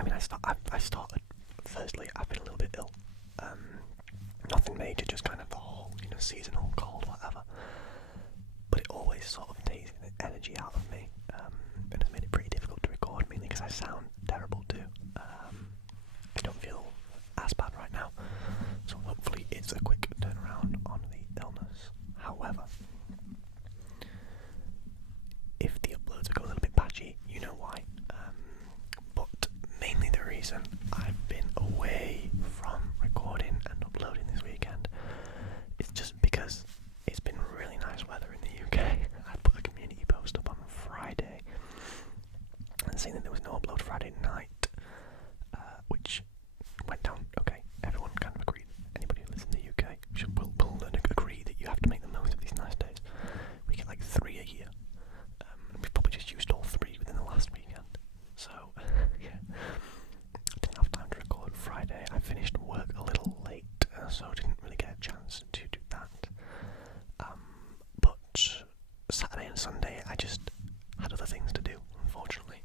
I started. Firstly, I've been a little bit ill. Nothing major, just kind of the whole, seasonal cold, whatever. But it always sort of takes the energy out of me, and has made it pretty difficult to record, mainly because I sound terrible too. I don't feel as bad right now, so hopefully it's a quick turnaround on the illness. However, if the uploads go a little bit patchy, you know why. But mainly the reason I've been away from recording and uploading this weekend is just because it's been really nice weather in the UK. I put a community post up on Friday and saying that there was no upload Friday night, which went down okay. Everyone kind of agreed. Anybody who lives in the UK will agree that you have to make the most of these nice days. We get like 3 a year. We've probably just used all 3 within the last weekend. So, yeah. I didn't have time to record Friday. I finished work a little late, so I didn't really get a chance to do that. But Saturday and Sunday, I just had other things to do, unfortunately.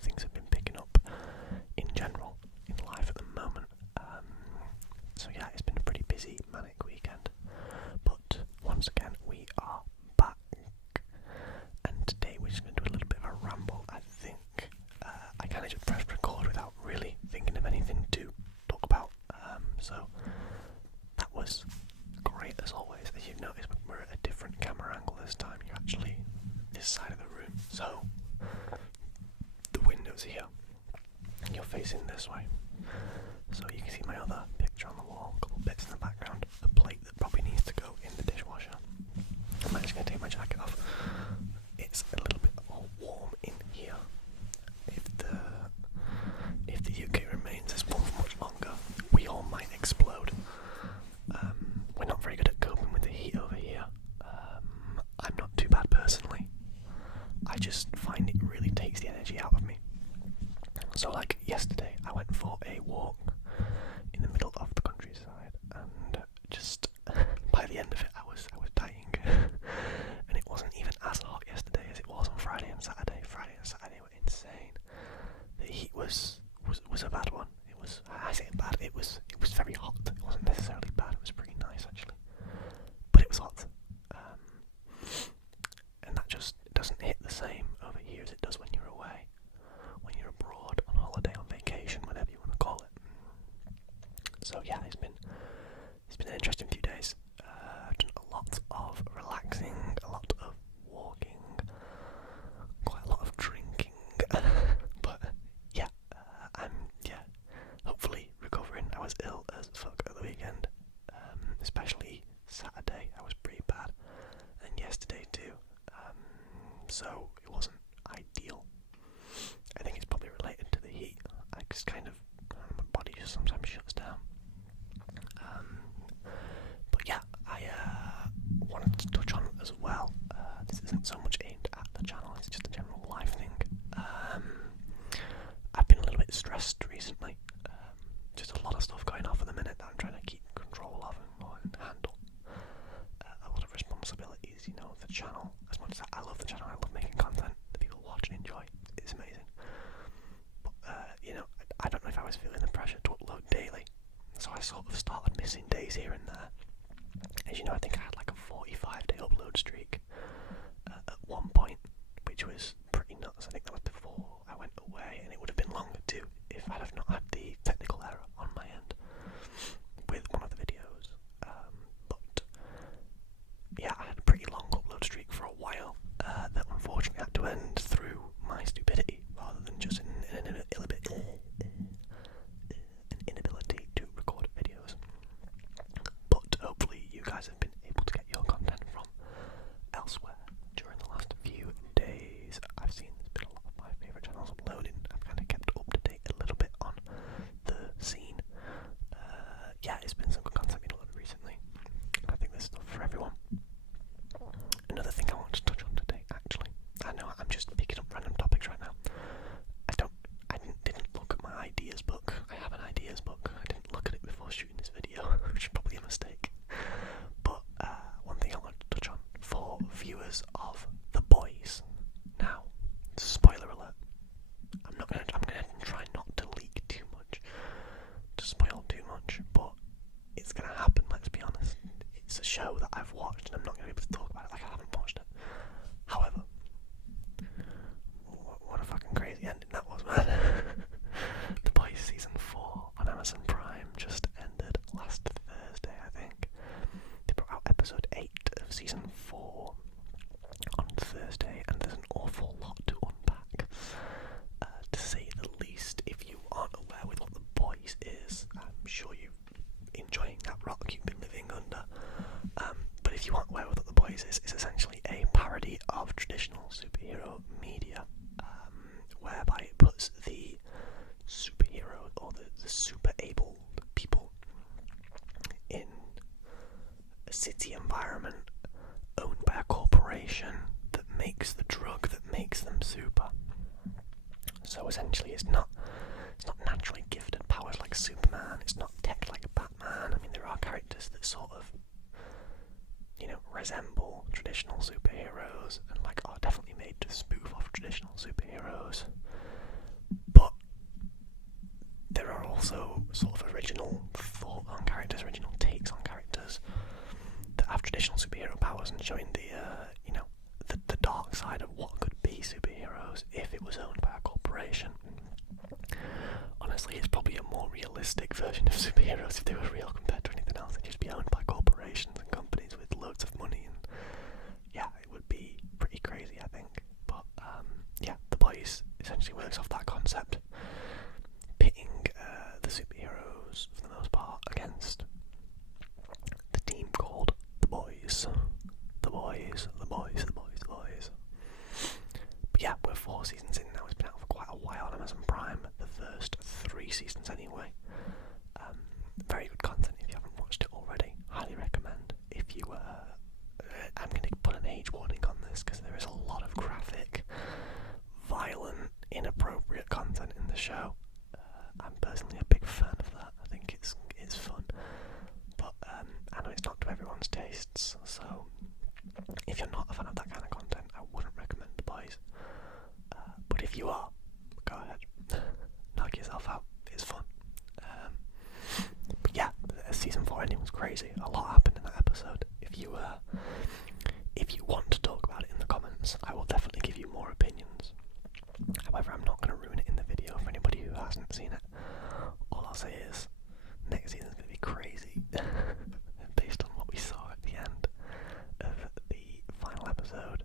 Things have been picking up in general in life at the moment. So yeah, it's been a pretty busy, manic weekend. But once again, we are back. And today we're just going to do a little bit of a ramble, I think. I kind of just pressed record without really thinking of anything to talk about. So that was great as always. As you've noticed, we're at a different camera angle this time. You're actually this side of the room. So the window's here. And you're facing this way. So you can see my other picture on the wall, a couple bits in the background, a plate that probably needs to go in the dishwasher. I'm actually going to take my jacket off. It's a little bit more warm in here. If the UK remains this warm for much longer, we all might explode. We're not very good at coping with the heat over here. I'm not too bad personally. I just find it really takes the energy out of me. So like yesterday, I went for a walk in the middle of the countryside, and just by the end of it, I was dying. And it wasn't even as hot yesterday as it was on Friday and Saturday. Friday and Saturday were insane. The heat was a bad one. I say bad. It was very hot. It wasn't necessarily bad. It was pretty nice actually, but it was hot. And that just doesn't hit the same over here as it does when you're away, when you're abroad, on holiday, on vacation, whatever you want to call it. So yeah, it's been an interesting few days. I've done a lot of relaxing, a lot of walking, quite a lot of drinking, but yeah, I'm hopefully recovering. I was ill as fuck at the weekend, especially Saturday. I was pretty bad, and yesterday too. So it wasn't ideal. I think it's probably related to the heat. I just kind of, my body just sometimes shuts down. But yeah, I wanted to touch on as well. This isn't so much aimed at the channel, it's just a general life thing. I've been a little bit stressed recently. Just a lot of stuff going off at the minute that I'm trying to keep control of and handle. A lot of responsibilities, the channel. As much as I love the channel, I love making content that people watch and enjoy. It's amazing. But, I don't So essentially it's not naturally gifted powers like Superman, it's not tech like Batman. I mean, there are characters that sort of, resemble traditional superheroes and are definitely made to spoof off traditional superheroes. But there are also sort of original thought on characters, original takes on characters that have traditional superhero powers, and showing the dark side of what could be superheroes if it was owned by a corporation. Honestly, it's probably a more realistic version of superheroes if they were real compared to anything else. They'd just be owned by corporations and companies with loads of money, and it would be pretty crazy, I think. But The Boys essentially works off that concept, pitting the superheroes for the most part against the team called The Boys. The Boys. But we're 4 seasons in now. It's been out for quite a while on Amazon Prime. The first 3 seasons anyway. Very good content if you haven't watched it already. Highly recommend. If you I'm going to put an age warning on this because there is a lot of graphic, violent, inappropriate content in the show. I'm personally a big fan of that. I think it's fun. But I know it's not to everyone's tastes, so if you're not a fan of that kind of content, I wouldn't recommend The Boys. But if you are, go ahead. Knock yourself out. It's fun. Season 4 ending was crazy. A lot happened in that episode. If you want to talk about it in the comments, I will definitely give you more opinions. However, I'm not going to ruin it in the video for anybody who hasn't seen it. All I'll say is, next season's going to be crazy, based on what we saw at the end of the final episode.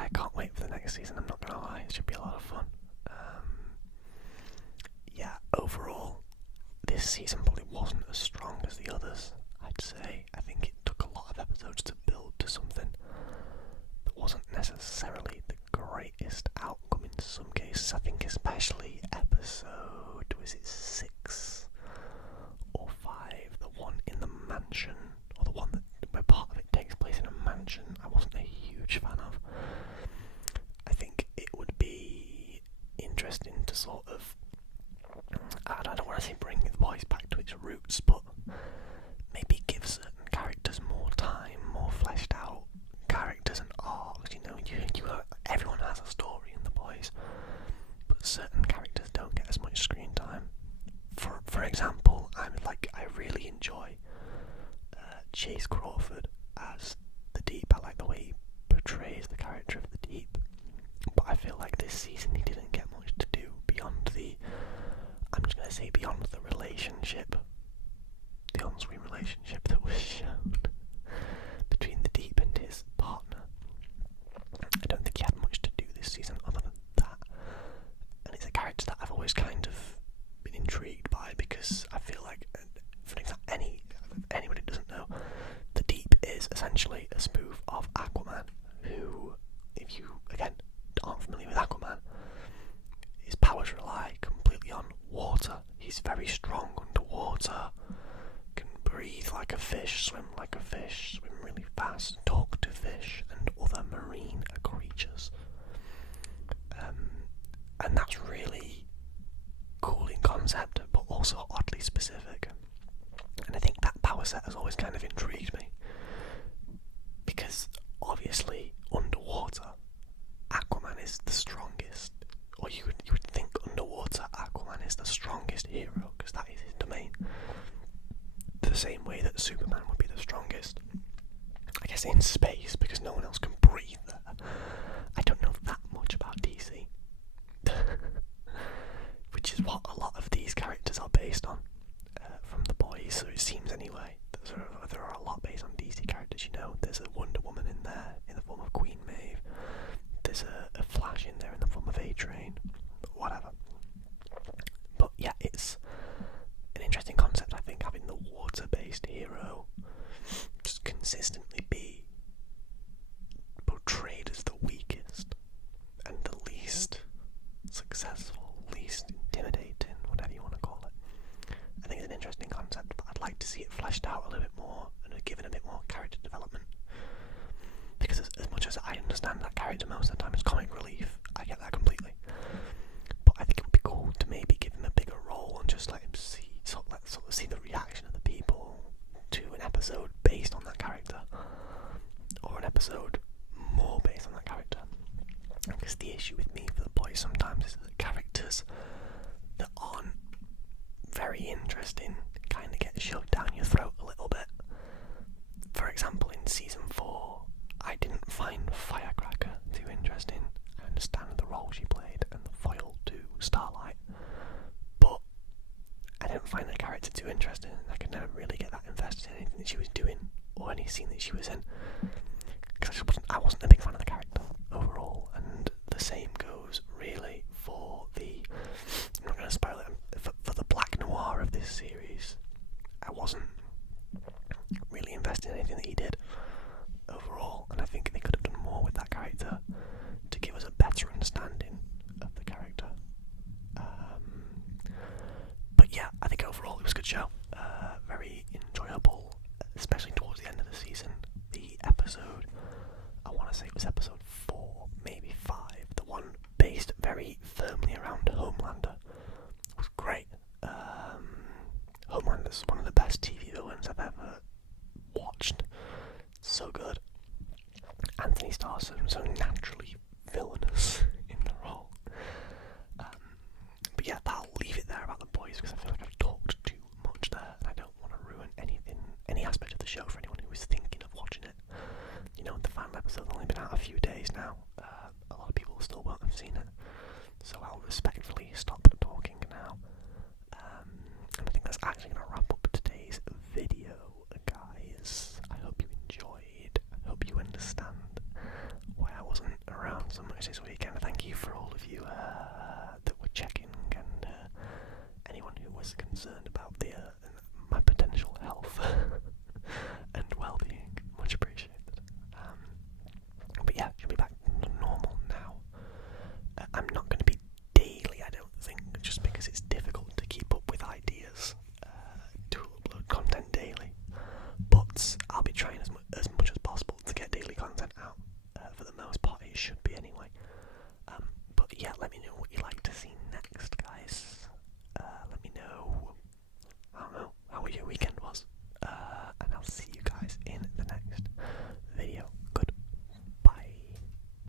I can't wait for the next season, I'm not going to lie. It should be a lot of fun. Overall, this season probably wasn't as strong as the others, I'd say. I think it took a lot of episodes to build to something that wasn't necessarily the greatest outcome in some cases. I think especially episode, was it 6 or 5, the one in the mansion, or the one where part of it takes place in a mansion, I wasn't a huge fan of. I think it would be interesting to sort of, I don't want to say bring The Boys back to its roots, but maybe give certain characters more time, more fleshed out characters and arcs. Everyone has a story in The Boys, but certain characters don't get as much screen time. For example, I really enjoy Chase Crawford as the Deep. I like the way he portrays the character of the Deep, but I feel like this season he didn't get much to do beyond the relationship, the on-screen relationship that was shown between the Deep and his partner. I don't think he had much to do this season other than that, and it's a character that I've always kind of been intrigued by, because I feel like, for example, anybody who doesn't know, the Deep is essentially a spoof of Aquaman, who, if you again aren't familiar with Aquaman, his powers rely completely on water. He's very strong underwater, can breathe like a fish, swim like a fish, swim really fast, talk to fish and other marine creatures. And that's really cool in concept, but also oddly specific. And I think that power set has always kind of intrigued me, because obviously underwater Aquaman is the strongest, or you would think underwater Aquaman is the strongest hero, because that character most of the time is comic relief. I get that completely. But I think it would be cool to maybe give him a bigger role and just let him see, sort of see the reaction of the people to an episode based on that character, or an episode more based on that character. Because the issue with me for The Boys sometimes is that characters that aren't very interesting kind of get shoved down your throat a little bit. For example, in season 4, I didn't find Firecracker too interesting. I understand the role she played and the foil to Starlight, but I didn't find the character too interesting. I could never really get that invested in anything that she was doing or any scene that she was in, because I wasn't a big fan of the character overall. And the same goes really for the, I'm not going to spoil it, for the Black Noir of this series. I wasn't really invested in anything that he did overall, and I think they could have done more with that character to give us a better understanding of the character. But yeah, I think overall it was a good show, very enjoyable, especially towards the end of the season. The episode, I want to say it was episode 4, maybe 5, the one based very firmly around Homelander, was great. Homelander's one of the best TV villains I've ever watched. So good. Anthony Starr so naturally villainous in the role. But yeah, I'll leave it there about The Boys, because I feel like I've talked too much there, and I don't want to ruin any aspect of the show for anyone who is thinking of watching it. You know, the final episode's only been out a few days now. A lot of people still won't have seen it, so I'll respectfully stop talking now. And I think that's actually going to wrap